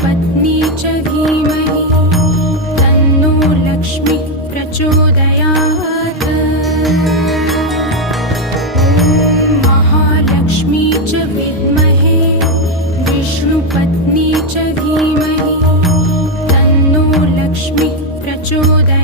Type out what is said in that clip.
विष्णुपत्नी च धीमहि तन्नो लक्ष्मीः प्रचोदयात्। ॐ महालक्ष्मी च विद्महे विष्णुपत्नी च धीमहि तन्नो लक्ष्मीः प्रचोदयात्।